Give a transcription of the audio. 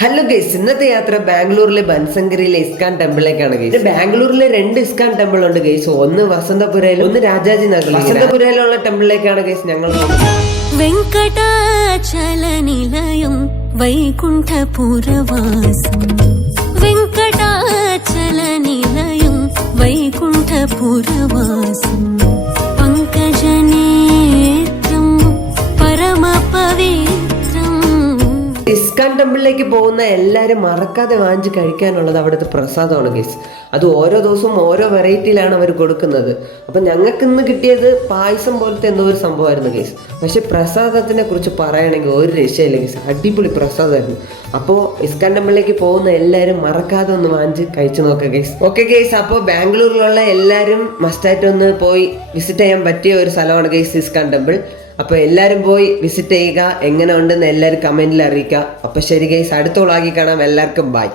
Hello guys, ഇന്നത്തെ യാത്ര ബാംഗ്ലൂരിലെ ബൻസങ്കരിയിലെ ഇസ്കാൻ ടെമ്പിളിലേക്കാണ് ഗൈസ്. ബാംഗ്ലൂരിലെ 2 ഇസ്കാൻ ടെമ്പിൾ ഉണ്ട് ഗൈസ്. ഒന്ന് വസന്തപുരയിലും ഒന്ന് രാജാജി നഗർ. വസന്തപുരയിലുള്ള ടെമ്പിളിലേക്കാണ് ഗൈസ് ഞങ്ങൾ വെങ്കടാചല നിലയം വൈകുണ്ഠപുരവാസം വെങ്കടാചല നിലയം വൈകുണ്ഠപുരവാസം പങ്കജനേത്രം പരമപവിത്രം. ഇസ്കാൻ ടെമ്പിളിലേക്ക് പോകുന്ന എല്ലാവരും മറക്കാതെ വാങ്ങിച്ച് കഴിക്കാനുള്ളത് അവിടുത്തെ പ്രസാദമാണ് ഗൈസ്. അത് ഓരോ ദിവസവും ഓരോ വെറൈറ്റിയിലാണ് അവർ കൊടുക്കുന്നത്. അപ്പം ഞങ്ങൾക്ക് ഇന്ന് കിട്ടിയത് പായസം പോലത്തെ എന്തോ ഒരു സംഭവമായിരുന്നു ഗൈസ്. പക്ഷെ പ്രസാദത്തിനെ കുറിച്ച് പറയുകയാണെങ്കിൽ ഒരു രക്ഷയില്ല ഗൈസ്, അടിപൊളി പ്രസാദമായിരുന്നു. അപ്പോൾ ഇസ്കാൻ ടെമ്പിളിലേക്ക് പോകുന്ന എല്ലാവരും മറക്കാതെ ഒന്ന് വാങ്ങിച്ച് കഴിച്ചു നോക്കുക ഗൈസ്. ഓക്കെ ഗൈസ്, അപ്പോൾ ബാംഗ്ലൂരിലുള്ള എല്ലാവരും മസ്റ്റായിട്ട് ഒന്ന് പോയി വിസിറ്റ് ചെയ്യാൻ പറ്റിയ ഒരു സ്ഥലമാണ് ഗൈസ് ഇസ്കാൻ ടെമ്പിൾ. അപ്പോൾ എല്ലാവരും പോയി വിസിറ്റ് ചെയ്യുക. എങ്ങനെ ഉണ്ടെന്ന് എല്ലാവരും കമൻറ്റിൽ അറിയിക്കുക. അപ്പോൾ ശരി ഗൈസ്, അടുത്ത വ്ളോഗിൽ കാണാം. എല്ലാവർക്കും ബൈ.